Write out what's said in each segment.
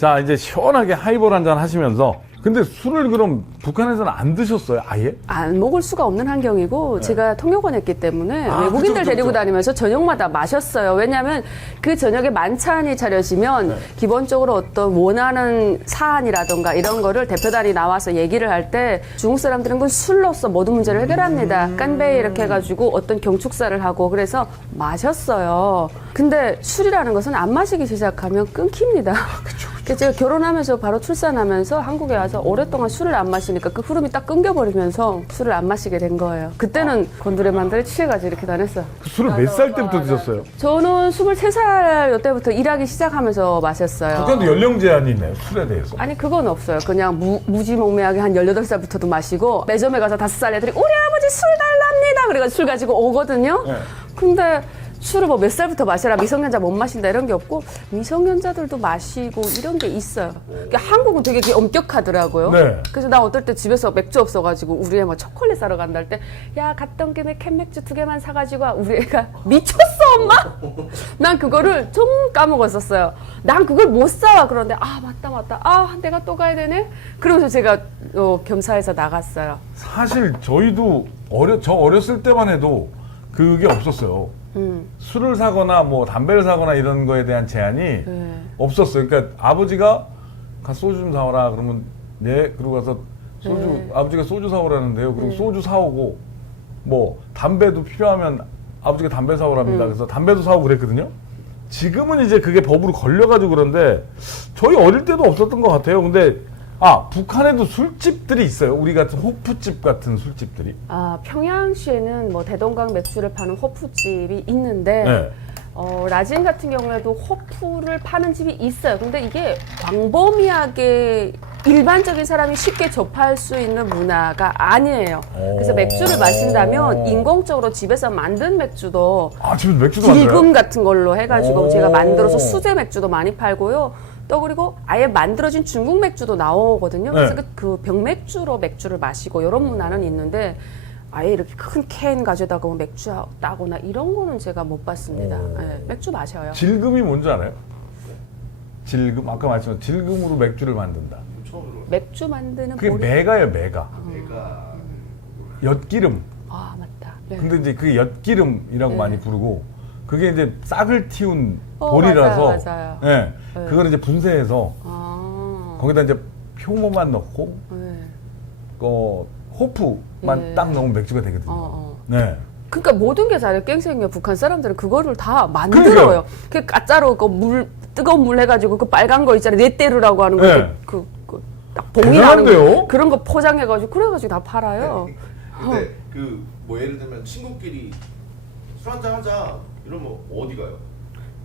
자, 이제 시원하게 하이볼 한잔 하시면서, 근데 술을 그럼 북한에서는 안 드셨어요, 아예? 안 먹을 수가 없는 환경이고 제가 통역원 했기 때문에 외국인들 그쵸. 데리고 다니면서 저녁마다 마셨어요. 왜냐하면 그 저녁에 만찬이 차려지면 기본적으로 어떤 원하는 사안이라던가 이런 거를 대표단이 나와서 얘기를 할 때 중국 사람들은 그 술로서 모든 문제를 해결합니다. 깐베이 이렇게 해가지고 어떤 경축사를 하고 그래서 마셨어요. 근데 술이라는 것은 안 마시기 시작하면 끊깁니다. 그래서 제가 결혼하면서 바로 출산하면서 한국에 와서 오랫동안 술을 안 마시니까 그 흐름이 딱 끊겨버리면서 술을 안 마시게 된 거예요. 그때는 곤드레만드레 취해가지고 이렇게 다녔어요. 그 술을 몇 살 때부터 드셨어요? 저는 23살 이때부터 일하기 시작하면서 마셨어요. 북한도 연령 제한이 있나요, 술에 대해서? 아니 그건 없어요. 그냥 무지몽매하게 한 18살부터도 마시고 매점에 가서 5살 애들이 우리 아버지 술 달랍니다. 그래가지고 술 가지고 오거든요. 네. 근데 술을 뭐 몇 살부터 마셔라 미성년자 못 마신다 이런 게 없고 미성년자들도 마시고 이런 게 있어요. 그러니까 한국은 되게 그게 엄격하더라고요. 네. 그래서 나 어떨 때 집에서 맥주 없어가지고 우리 애 뭐 초콜릿 사러 간다 할 때 야 갔던 김에 캔맥주 2개만 사가지고 와. 우리 애가 미쳤어 엄마? 난 그거를 좀 까먹었었어요. 난 그걸 못 사와. 그런데 아 맞다 아 내가 또 가야 되네. 그러면서 제가 겸사해서 나갔어요. 사실 저희도 저 어렸을 때만 해도 그게 없었어요. 술을 사거나 뭐 담배를 사거나 이런 거에 대한 제한이 없었어요. 그러니까 아버지가 가서 소주 좀 사오라 그러면 네 그러고 가서 소주 아버지가 소주 사오라는데요. 그리고 소주 사오고 뭐 담배도 필요하면 아버지가 담배 사오랍니다. 그래서 담배도 사오고 그랬거든요. 지금은 이제 그게 법으로 걸려가지고 그런데 저희 어릴 때도 없었던 것 같아요. 근데 북한에도 술집들이 있어요. 우리 같은 호프집 같은 술집들이. 평양시에는 뭐 대동강 맥주를 파는 호프집이 있는데 네. 라진 같은 경우에도 호프를 파는 집이 있어요. 근데 이게 광범위하게 일반적인 사람이 쉽게 접할 수 있는 문화가 아니에요. 그래서 맥주를 마신다면 인공적으로 집에서 만든 맥주도 집에서 맥주도 만들어요? 길금 같은 걸로 해가지고 제가 만들어서 수제 맥주도 많이 팔고요. 또 그리고 아예 만들어진 중국 맥주도 나오거든요. 그래서 네. 그 병맥주로 맥주를 마시고 이런 문화는 있는데 아예 이렇게 큰 캔 가져다가 맥주 따거나 이런 거는 제가 못 봤습니다. 네, 맥주 마셔요. 질금이 뭔지 알아요? 질금 아까 말씀하신 질금으로 맥주를 만든다. 맥주 만드는 그게 보리- 매가예요, 매가. 엿기름. 아 맞다. 네. 근데 이제 그게 엿기름이라고 많이 부르고 그게 이제 싹을 틔운 어, 보리라서 맞아요. 예. 그걸 이제 분쇄해서 아, 거기다 이제 효모만 넣고 네. 호프만 예. 딱 넣으면 맥주가 되거든요. 네. 그러니까 모든 게 잘해 깽생이요. 북한 사람들은 그거를 다 만들어요. 그 가짜로 뜨거운 물 해가지고 그 빨간 거 있잖아요. 넷대루라고 하는 거. 네. 딱 봉이라는 대단한데요? 거. 그런 거 포장해가지고 그래가지고 다 팔아요. 근데 그 뭐 예를 들면 친구끼리 술 한잔 하자 이러면 어디 가요?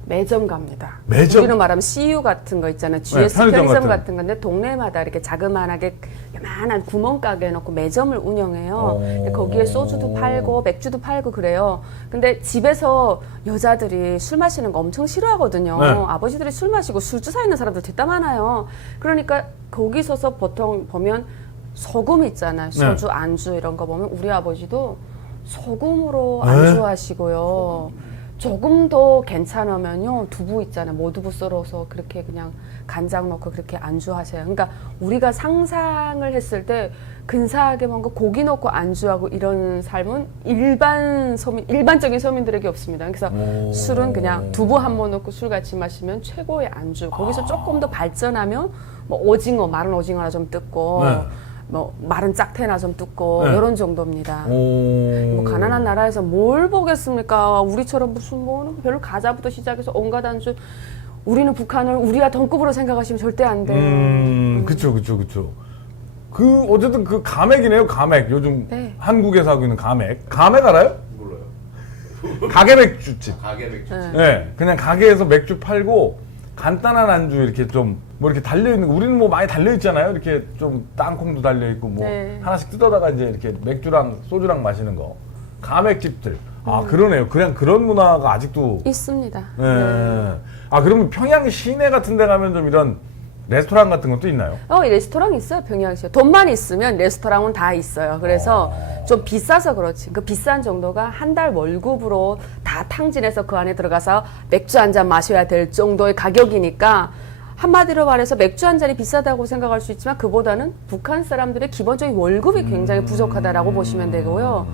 매점 갑니다. 매점? 우리는 말하면 CU 같은 거 있잖아요. GS 편의점 편의점 같은. 같은 건데 동네마다 이렇게 자그만하게 요만한 구멍가게 해놓고 매점을 운영해요. 근데 거기에 소주도 팔고 맥주도 팔고 그래요. 근데 집에서 여자들이 술 마시는 거 엄청 싫어하거든요. 네. 아버지들이 술 마시고 술주사 있는 사람들 진짜 많아요. 그러니까 거기 서서 보통 보면 소금 있잖아요. 소주, 안주 이런 거 보면 우리 아버지도 소금으로 안주하시고요. 조금 더 괜찮으면요 두부 있잖아요. 모두부 썰어서 그렇게 그냥 간장 넣고 그렇게 안주하세요. 그러니까 우리가 상상을 했을 때 근사하게 뭔가 고기 넣고 안주하고 이런 삶은 일반적인 서민들에게 없습니다. 그래서 술은 그냥 두부 한 번 넣고 술 같이 마시면 최고의 안주. 거기서 조금 더 발전하면 뭐 오징어, 마른 오징어나 좀 뜯고 뭐 마른 짝태나 좀 뜯고 이런 정도입니다. 뭐 가난한 나라에서 뭘 보겠습니까? 우리처럼 무슨 뭐 별로 가자부터 시작해서 온갖 안주. 우리는 북한을 우리가 동급으로 생각하시면 절대 안 돼요. 그쵸. 그 어쨌든 그 가맥이네요, 가맥. 요즘 네. 한국에서 하고 있는 가맥. 가맥 알아요? 몰라요. 가게 맥주집. 가게 맥주. 네, 그냥 가게에서 맥주 팔고 간단한 안주 이렇게 좀 뭐 이렇게 달려 있는 거 우리는 뭐 많이 달려 있잖아요. 이렇게 좀 땅콩도 달려 있고 뭐 하나씩 뜯어다가 이제 이렇게 맥주랑 소주랑 마시는 거 가맥집들. 그러네요. 그냥 그런 문화가 아직도 있습니다. 네. 그러면 평양 시내 같은 데 가면 좀 이런 레스토랑 같은 것도 있나요? 이 레스토랑 있어요, 평양시에. 돈만 있으면 레스토랑은 다 있어요. 그래서 좀 비싸서 그렇지. 그 비싼 정도가 한 달 월급으로 다 탕진해서 그 안에 들어가서 맥주 한 잔 마셔야 될 정도의 가격이니까 한마디로 말해서 맥주 한 잔이 비싸다고 생각할 수 있지만 그보다는 북한 사람들의 기본적인 월급이 굉장히 부족하다라고 보시면 되고요.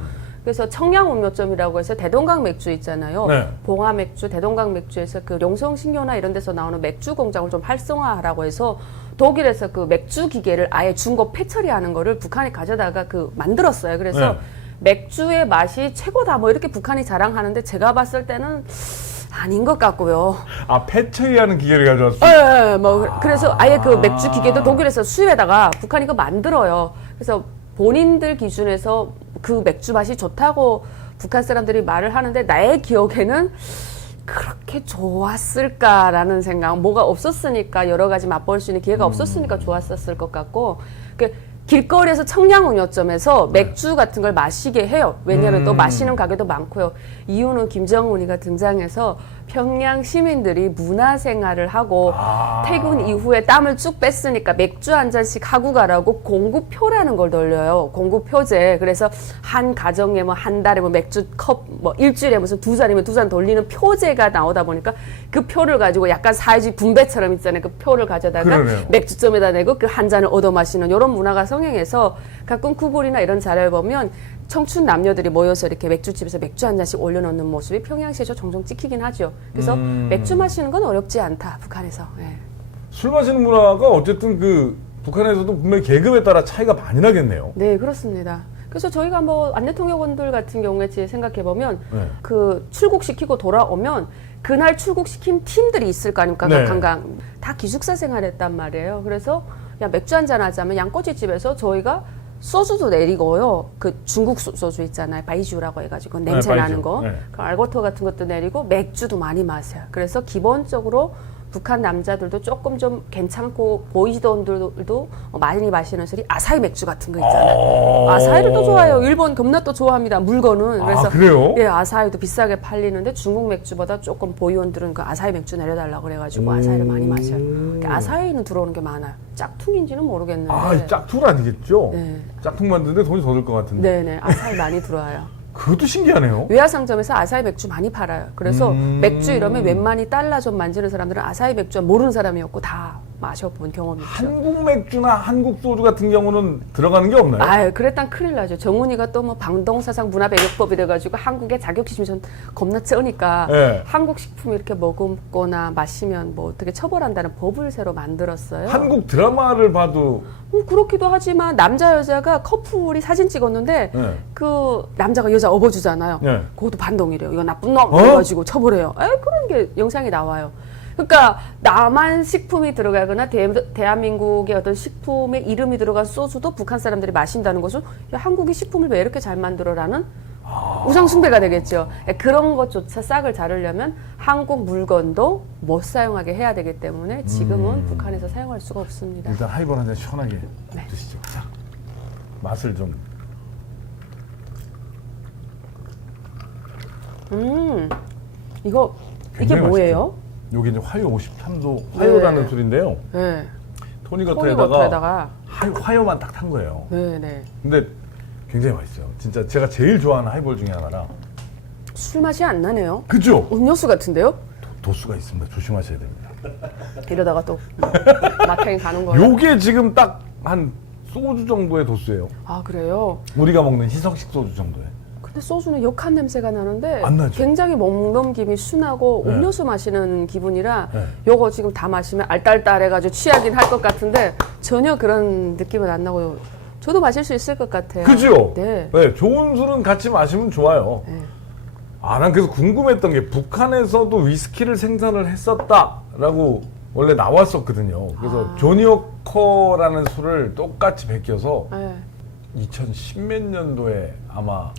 그래서 청량음료점이라고 해서 대동강 맥주 있잖아요. 네. 봉화 맥주, 대동강 맥주에서 그 용성신료나 이런 데서 나오는 맥주 공장을 좀 활성화하라고 해서 독일에서 그 맥주 기계를 아예 중고 폐처리하는 거를 북한이 가져다가 그 만들었어요. 그래서 네. 맥주의 맛이 최고다 뭐 이렇게 북한이 자랑하는데 제가 봤을 때는 아닌 것 같고요. 아, 폐처리하는 기계를 가져왔어요? 예, 뭐 그래서 아예 그 맥주 기계도 독일에서 수입에다가 북한이 그 만들어요. 그래서 본인들 기준에서 그 맥주 맛이 좋다고 북한 사람들이 말을 하는데 나의 기억에는 그렇게 좋았을까라는 생각. 뭐가 없었으니까 여러 가지 맛볼 수 있는 기회가 없었으니까 좋았었을 것 같고. 길거리에서 청량음료점에서 맥주 같은 걸 마시게 해요. 왜냐하면 또 마시는 가게도 많고요. 이유는 김정은이가 등장해서 평양 시민들이 문화생활을 하고 퇴근 이후에 땀을 쭉 뺐으니까 맥주 한 잔씩 하고 가라고 공구표라는 걸 돌려요. 공구표제. 그래서 한 가정에 뭐 한 달에 뭐 맥주 컵 뭐 일주일에 무슨 두 잔이면 두 잔 돌리는 표제가 나오다 보니까 그 표를 가지고 약간 사회주의 분배처럼 있잖아요. 그 표를 가져다가 그러네요. 맥주점에다 내고 그 한 잔을 얻어 마시는 이런 문화가 성행해서 가끔 구글이나 이런 자료를 보면 청춘 남녀들이 모여서 이렇게 맥주집에서 맥주 한 잔씩 올려놓는 모습이 평양시에서 종종 찍히긴 하죠. 그래서 맥주 마시는 건 어렵지 않다, 북한에서. 예. 술 마시는 문화가 어쨌든 그 북한에서도 분명히 계급에 따라 차이가 많이 나겠네요. 네, 그렇습니다. 그래서 저희가 뭐 안내통역원들 같은 경우에 생각해 보면 네. 그 출국시키고 돌아오면 그날 출국시킨 팀들이 있을 거 아닙니까? 네. 관광 다 기숙사 생활했단 말이에요. 그래서 야 맥주 한잔 하자면 양꼬치 집에서 저희가 소주도 내리고요. 그 중국 소주 있잖아요. 바이주라고 해가지고 냄새 바이주. 나는 거. 네. 그 알고토 같은 것도 내리고 맥주도 많이 마셔요. 그래서 기본적으로 북한 남자들도 조금 좀 괜찮고 보이시던들도 많이 마시는 술이 아사히 맥주 같은 거 있잖아요. 아사히를 또 좋아해요. 일본 겁나 또 좋아합니다. 물건은. 그래서 그래요? 예, 아사히도 비싸게 팔리는데 중국 맥주보다 조금 보이원들은 그 아사히 맥주 내려달라고 그래가지고 아사히를 많이 마셔요. 그러니까 아사히는 들어오는 게 많아요. 짝퉁인지는 모르겠는데. 이 짝퉁 아니겠죠? 네. 짝퉁 만드는데 돈이 더 들 것 같은데. 네네, 아사히 많이 들어와요. 그것도 신기하네요. 외화상점에서 아사히 맥주 많이 팔아요. 그래서 맥주 이러면 웬만히 달러 좀 만지는 사람들은 아사히 맥주 모르는 사람이었고 다 마셔본 경험이 있죠. 한국 맥주나 한국 소주 같은 경우는 들어가는 게 없나요? 아유, 그랬단 큰일 나죠. 정훈이가 또 뭐 방동사상 문화배격법이 돼가지고 한국에 자격지심이 좀 겁나 쩌니까 네. 한국 식품 이렇게 먹거나 마시면 뭐 어떻게 처벌한다는 법을 새로 만들었어요. 한국 드라마를 봐도 그렇기도 하지만 남자 여자가 커플이 사진 찍었는데 네. 그 남자가 여자 업어주잖아요. 네. 그것도 반동이래요. 이거 나쁜 놈 해가지고 처벌해요. 그런 게 영상이 나와요. 그러니까 남한 식품이 들어가거나 대한민국의 어떤 식품의 이름이 들어간 소주도 북한 사람들이 마신다는 것은 야, 한국이 식품을 왜 이렇게 잘 만들어라는 우상숭배가 되겠죠. 그런 것조차 싹을 자르려면 한국 물건도 못 사용하게 해야 되기 때문에 지금은 북한에서 사용할 수가 없습니다. 일단 하이볼 한 잔 시원하게 네. 드시죠. 자, 맛을 좀. 이게 굉장히 뭐예요? 여기 이제 화요 53도 화요라는 네. 술인데요. 네. 토니거터에다가 토니거터에다가 화요만 딱 탄 거예요. 네네. 근데 굉장히 맛있어요. 진짜 제가 제일 좋아하는 하이볼 중에 하나라. 술 맛이 안 나네요. 그죠? 음료수 같은데요? 도수가 있습니다. 조심하셔야 됩니다. 이러다가 또 마탱이 가는 거예요. 요게 지금 딱 한 소주 정도의 도수예요. 아 그래요? 우리가 먹는 희석식 소주 정도에. 근데 소주는 역한 냄새가 나는데 안 나죠? 굉장히 목 넘김이 순하고 네. 음료수 마시는 기분이라 네. 요거 지금 다 마시면 알딸딸해가지고 취하긴 할 것 같은데 전혀 그런 느낌은 안 나고요. 저도 마실 수 있을 것 같아요. 그죠? 네. 좋은 술은 같이 마시면 좋아요. 네. 난 그래서 궁금했던 게 북한에서도 위스키를 생산을 했었다라고 원래 나왔었거든요. 그래서 조니워커라는 술을 똑같이 베껴서 네. 2010몇 년도에 아마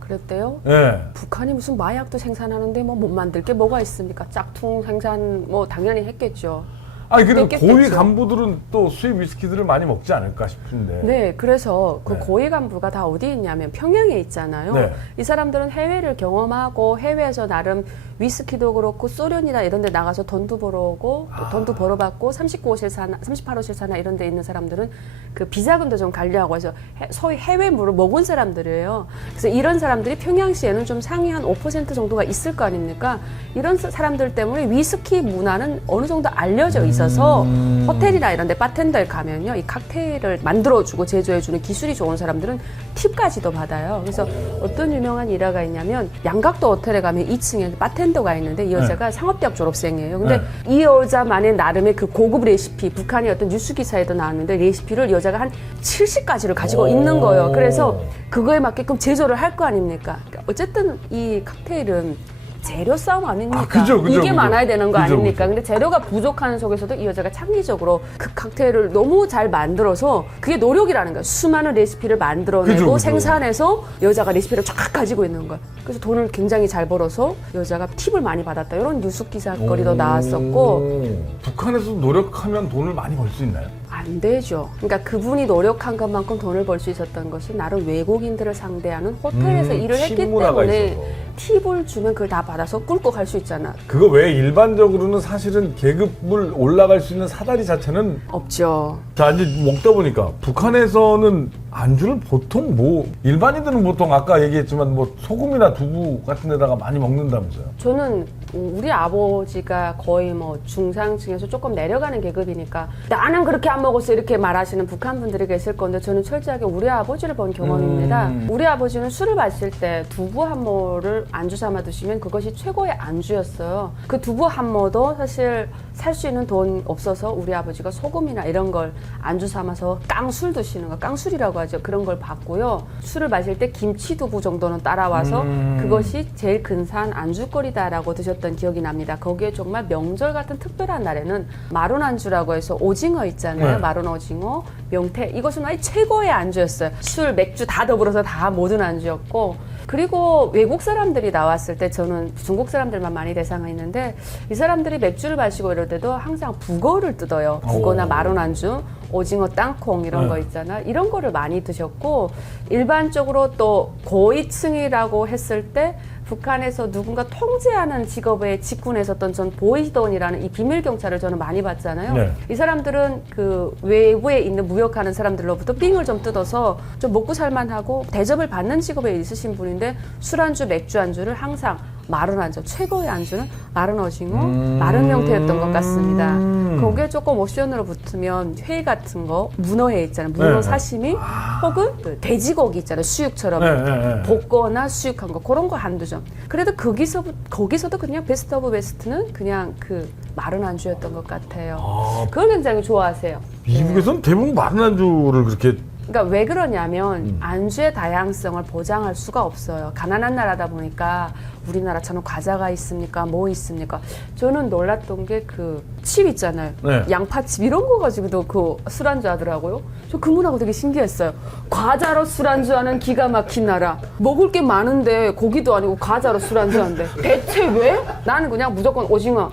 그랬대요? 예. 북한이 무슨 마약도 생산하는데 뭐 못 만들 게 뭐가 있습니까? 짝퉁 생산 뭐 당연히 했겠죠. 아니 그리고 깼겠죠. 고위 간부들은 또 수입 위스키들을 많이 먹지 않을까 싶은데. 네, 그래서 그 네. 고위 간부가 다 어디 있냐면 평양에 있잖아요. 네. 이 사람들은 해외를 경험하고 해외에서 나름 위스키도 그렇고 소련이나 이런 데 나가서 돈도 벌어오고 또 돈도 벌어받고 39호실 사나 38호실 사나 이런 데 있는 사람들은 그 비자금도 좀 관리하고 해서 소위 해외 물을 먹은 사람들이에요. 그래서 이런 사람들이 평양시에는 좀 상위 한 5% 정도가 있을 거 아닙니까? 이런 사람들 때문에 위스키 문화는 어느 정도 알려져 있어요. 있어서 호텔이나 이런 데 바텐더에 가면요. 이 칵테일을 만들어주고 제조해주는 기술이 좋은 사람들은 팁까지도 받아요. 그래서 어떤 유명한 일화가 있냐면 양각도 호텔에 가면 2층에 바텐더가 있는데 이 여자가 상업대학 졸업생이에요. 근데 이 여자만의 나름의 그 고급 레시피, 북한의 어떤 뉴스 기사에도 나왔는데 레시피를 이 여자가 한 70가지를 가지고 있는 거예요. 그래서 그거에 맞게끔 제조를 할 거 아닙니까? 그러니까 어쨌든 이 칵테일은 재료 싸움 아닙니까? 그죠. 이게 많아야 되는 거 그죠, 아닙니까? 그죠. 근데 재료가 부족한 속에서도 이 여자가 창의적으로 그 칵테일을 너무 잘 만들어서 그게 노력이라는 거야. 수많은 레시피를 만들어내고 그죠, 그죠. 생산해서 여자가 레시피를 쫙 가지고 있는 거야. 그래서 돈을 굉장히 잘 벌어서 여자가 팁을 많이 받았다. 이런 뉴스 기사거리도 나왔었고. 북한에서 노력하면 돈을 많이 벌 수 있나요? 안 되죠. 그러니까 그분이 노력한 것만큼 돈을 벌 수 있었던 것은 나름 외국인들을 상대하는 호텔에서 일을 했기 팁 문화가 때문에 있어서. 팁을 주면 그걸 다 받아서 꿀꺽 갈 수 있잖아. 그거 외에 일반적으로는 사실은 계급을 올라갈 수 있는 사다리 자체는 없죠. 자 이제 먹다 보니까 북한에서는 안주를 보통 뭐 일반인들은 보통 아까 얘기했지만 뭐 소금이나 두부 같은 데다가 많이 먹는다면서요? 저는 우리 아버지가 거의 뭐 중상층에서 조금 내려가는 계급이니까 나는 그렇게 안 먹었어 이렇게 말하시는 북한 분들이 계실 건데 저는 철저하게 우리 아버지를 본 경험입니다. 우리 아버지는 술을 마실 때 두부 한 모를 안주 삼아 드시면 그것이 최고의 안주였어요. 그 두부 한 모도 사실 살 수 있는 돈 없어서 우리 아버지가 소금이나 이런 걸 안주 삼아서 깡술 드시는 거, 깡술이라고 하죠. 그런 걸 받고요. 술을 마실 때 김치 두부 정도는 따라와서 그것이 제일 근사한 안주거리다라고 드셨던 기억이 납니다. 거기에 정말 명절 같은 특별한 날에는 마룬 안주라고 해서 오징어 있잖아요. 네. 마룬 오징어, 명태 이것은 아예 최고의 안주였어요. 술, 맥주 다 더불어서 다 모든 안주였고 그리고 외국 사람들이 나왔을 때 저는 중국 사람들만 많이 대상했는데 이 사람들이 맥주를 마시고 이럴 때도 항상 북어를 뜯어요. 북어나 오. 마룬 안주, 오징어 땅콩 이런 네. 거 있잖아. 이런 거를 많이 드셨고 일반적으로 또 고위층이라고 했을 때 북한에서 누군가 통제하는 직업에 직군했었던 전 보이돈이라는 이 비밀 경찰을 저는 많이 봤잖아요. 네. 이 사람들은 그 외부에 있는 무역하는 사람들로부터 삥을 좀 뜯어서 좀 먹고 살만하고 대접을 받는 직업에 있으신 분인데 술안주, 맥주 안주를 항상 마른 안주, 최고의 안주는 마른 오징어, 마른 명태였던 것 같습니다. 거기에 조금 옵션으로 붙으면 회 같은 거, 문어회 있잖아요. 문어 네. 사시미 혹은 그 돼지고기 있잖아요. 수육처럼 네. 볶거나 수육한 거 그런 거 한두 점. 그래도 거기서도 그냥 베스트 오브 베스트는 그냥 그 마른 안주였던 것 같아요. 그걸 굉장히 좋아하세요. 미국에서는 대부분 마른 안주를 그렇게 그러니까 왜 그러냐면 안주의 다양성을 보장할 수가 없어요. 가난한 나라다 보니까 우리나라처럼 과자가 있습니까? 뭐 있습니까? 저는 놀랐던 게 그 칩 있잖아요. 네. 양파칩 이런 거 가지고도 그 술안주 하더라고요. 저 그 문화가 되게 신기했어요. 과자로 술안주하는 기가 막힌 나라. 먹을 게 많은데 고기도 아니고 과자로 술안주한대. 대체 왜? 나는 그냥 무조건 오징어.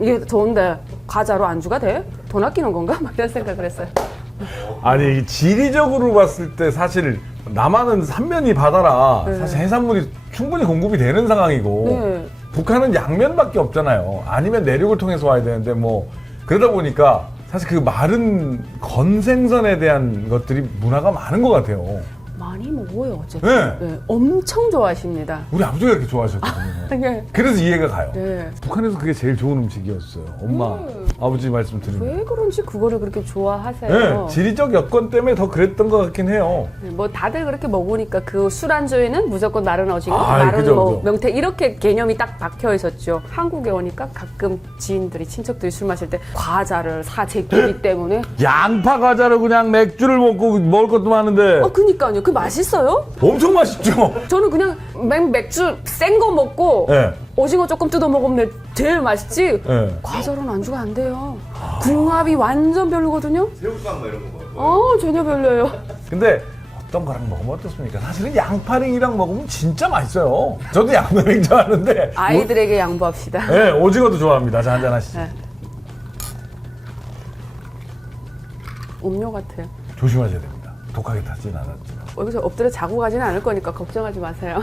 이게 좋은데 과자로 안주가 돼? 돈 아끼는 건가? 막 이런 생각을 했어요. 아니 지리적으로 봤을 때 사실 남한은 삼면이 바다라 네. 사실 해산물이 충분히 공급이 되는 상황이고 네. 북한은 양면밖에 없잖아요. 아니면 내륙을 통해서 와야 되는데 뭐 그러다 보니까 사실 그 마른 건생선에 대한 것들이 문화가 많은 것 같아요. 많이 먹어요, 어쨌든. 네. 네, 엄청 좋아하십니다. 우리 아버지가 그렇게 좋아하셨거든요. 네. 그래서 이해가 가요. 네. 북한에서 그게 제일 좋은 음식이었어요. 엄마, 아버지 말씀 들으면. 왜 그런지 그거를 그렇게 좋아하세요. 네, 지리적 여건 때문에 더 그랬던 것 같긴 해요. 네, 뭐 다들 그렇게 먹으니까 그 술안주에는 무조건 마른 오징어, 아, 마른 그죠, 뭐 그죠. 명태 이렇게 개념이 딱 박혀 있었죠. 한국에 오니까 가끔 지인들이 친척들이 술 마실 때 과자를 사 제끼기 때문에 양파 과자로 그냥 맥주를 먹고 먹을 것도 많은데 그니까요. 그 맛있어요? 엄청 맛있죠? 저는 그냥 맥주 센 거 먹고 네. 오징어 조금 뜯어 먹으면 제일 맛있지 네. 과자로는 안주가 안 돼요. 궁합이 완전 별로거든요. 새우깡 뭐 이런 거 먹어요. 전혀 별로예요. 근데 어떤 거랑 먹으면 어떻습니까? 사실은 양파링이랑 먹으면 진짜 맛있어요. 저도 양파링 좋아하는데 아이들에게 양보합시다. 네, 오징어도 좋아합니다. 자, 한잔 하시죠. 네. 음료 같아요. 조심하셔야 됩니다. 독하게 타진 않았지만. 여기서 엎드려 자고 가지는 않을 거니까 걱정하지 마세요.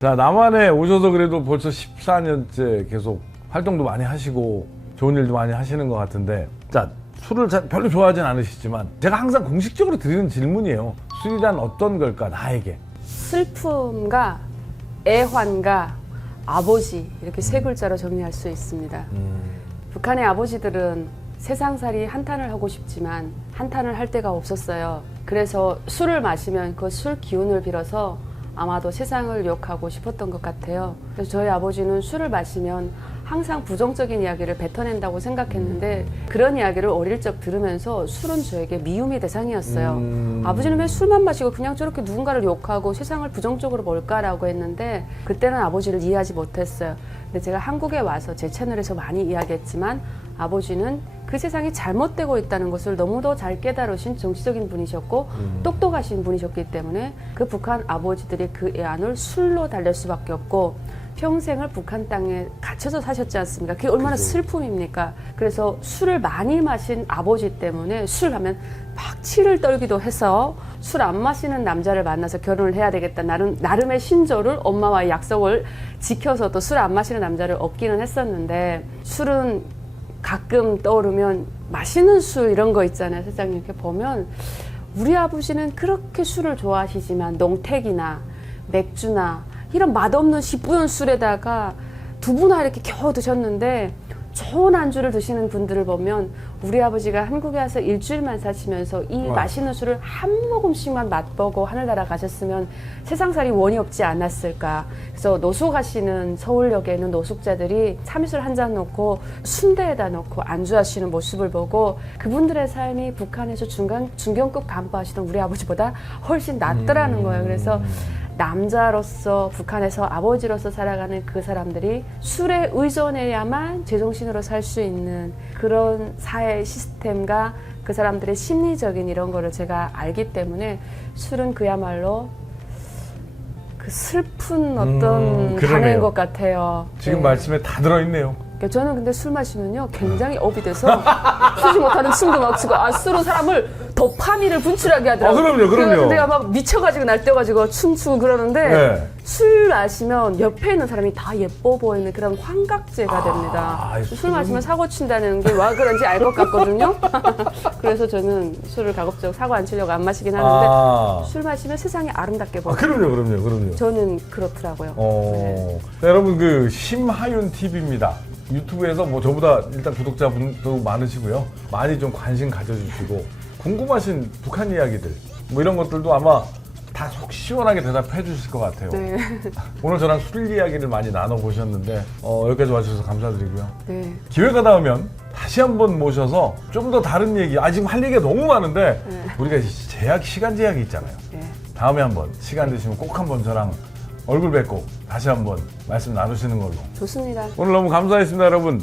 자, 남한에 오셔서 그래도 벌써 14년째 계속 활동도 많이 하시고 좋은 일도 많이 하시는 것 같은데, 자, 술을 별로 좋아하진 않으시지만 제가 항상 공식적으로 드리는 질문이에요. 술이란 어떤 걸까, 나에게? 슬픔과 애환과 아버지 이렇게 세 글자로 정리할 수 있습니다. 북한의 아버지들은 세상살이 한탄을 하고 싶지만 한탄을 할 데가 없었어요. 그래서 술을 마시면 그 술 기운을 빌어서 아마도 세상을 욕하고 싶었던 것 같아요. 그래서 저희 아버지는 술을 마시면 항상 부정적인 이야기를 뱉어낸다고 생각했는데 그런 이야기를 어릴 적 들으면서 술은 저에게 미움의 대상이었어요. 아버지는 왜 술만 마시고 그냥 저렇게 누군가를 욕하고 세상을 부정적으로 볼까라고 했는데 그때는 아버지를 이해하지 못했어요. 근데 제가 한국에 와서 제 채널에서 많이 이야기했지만 아버지는 그 세상이 잘못되고 있다는 것을 너무도 잘 깨달으신 정치적인 분이셨고 똑똑하신 분이셨기 때문에 그 북한 아버지들이 그 애안을 술로 달랠 수밖에 없고 평생을 북한 땅에 갇혀서 사셨지 않습니까? 그게 얼마나 슬픔입니까? 그래서 술을 많이 마신 아버지 때문에 술 하면 막 치를 떨기도 해서 술 안 마시는 남자를 만나서 결혼을 해야 되겠다. 나름의 신조를 엄마와의 약속을 지켜서 또 술 안 마시는 남자를 얻기는 했었는데 술은 가끔 떠오르면 맛있는 술 이런 거 있잖아요. 세상에 이렇게 보면 우리 아버지는 그렇게 술을 좋아하시지만 농택이나 맥주나 이런 맛없는 시뿌연 술에다가 두부나 이렇게 겨우 드셨는데 좋은 안주를 드시는 분들을 보면 우리 아버지가 한국에 와서 일주일만 사시면서 이 맛있는 술을 한 모금씩만 맛보고 하늘나라 가셨으면 세상살이 원이 없지 않았을까. 그래서 노숙하시는 서울역에 있는 노숙자들이 참이슬 한 잔 놓고 순대에다 놓고 안주하시는 모습을 보고 그분들의 삶이 북한에서 중견급 간부하시던 우리 아버지보다 훨씬 낫더라는 거예요. 그래서 남자로서 북한에서 아버지로서 살아가는 그 사람들이 술에 의존해야만 제정신으로 살 수 있는 그런 사회 시스템과 그 사람들의 심리적인 이런 거를 제가 알기 때문에 술은 그야말로 그 슬픈 어떤 단어인 것 같아요. 지금 네. 말씀에 다 들어있네요. 저는 근데 술 마시면요 굉장히 업이 돼서 쓰지 못하는 춤도 막 추고 술은 사람을 도파민을 분출하게 하더라고요. 그럼요. 그래서 내가 막 미쳐가지고 날뛰어가지고 춤추고 그러는데 네. 술 마시면 옆에 있는 사람이 다 예뻐 보이는 그런 환각제가 됩니다. 술 마시면 사고 친다는 게 와 그런지 알 것 같거든요. 그래서 저는 술을 가급적 사고 안 치려고 안 마시긴 하는데 술 마시면 세상이 아름답게 보여요. 그럼요. 저는 그렇더라고요. 네. 네, 여러분 그 심하윤 TV입니다. 유튜브에서 뭐 저보다 일단 구독자분도 많으시고요. 많이 좀 관심 가져주시고 궁금하신 북한 이야기들 뭐 이런 것들도 아마 다 속 시원하게 대답해 주실 것 같아요. 네. 오늘 저랑 술 이야기를 많이 나눠보셨는데 여기까지 와주셔서 감사드리고요. 네. 기회가 닿으면 다시 한번 모셔서 좀 더 다른 얘기, 지금 할 얘기가 너무 많은데 우리가 시간 제약이 있잖아요. 네. 다음에 한번 시간 되시면 꼭 한번 저랑 얼굴 뵙고 다시 한번 말씀 나누시는 걸로. 좋습니다. 오늘 너무 감사했습니다, 여러분.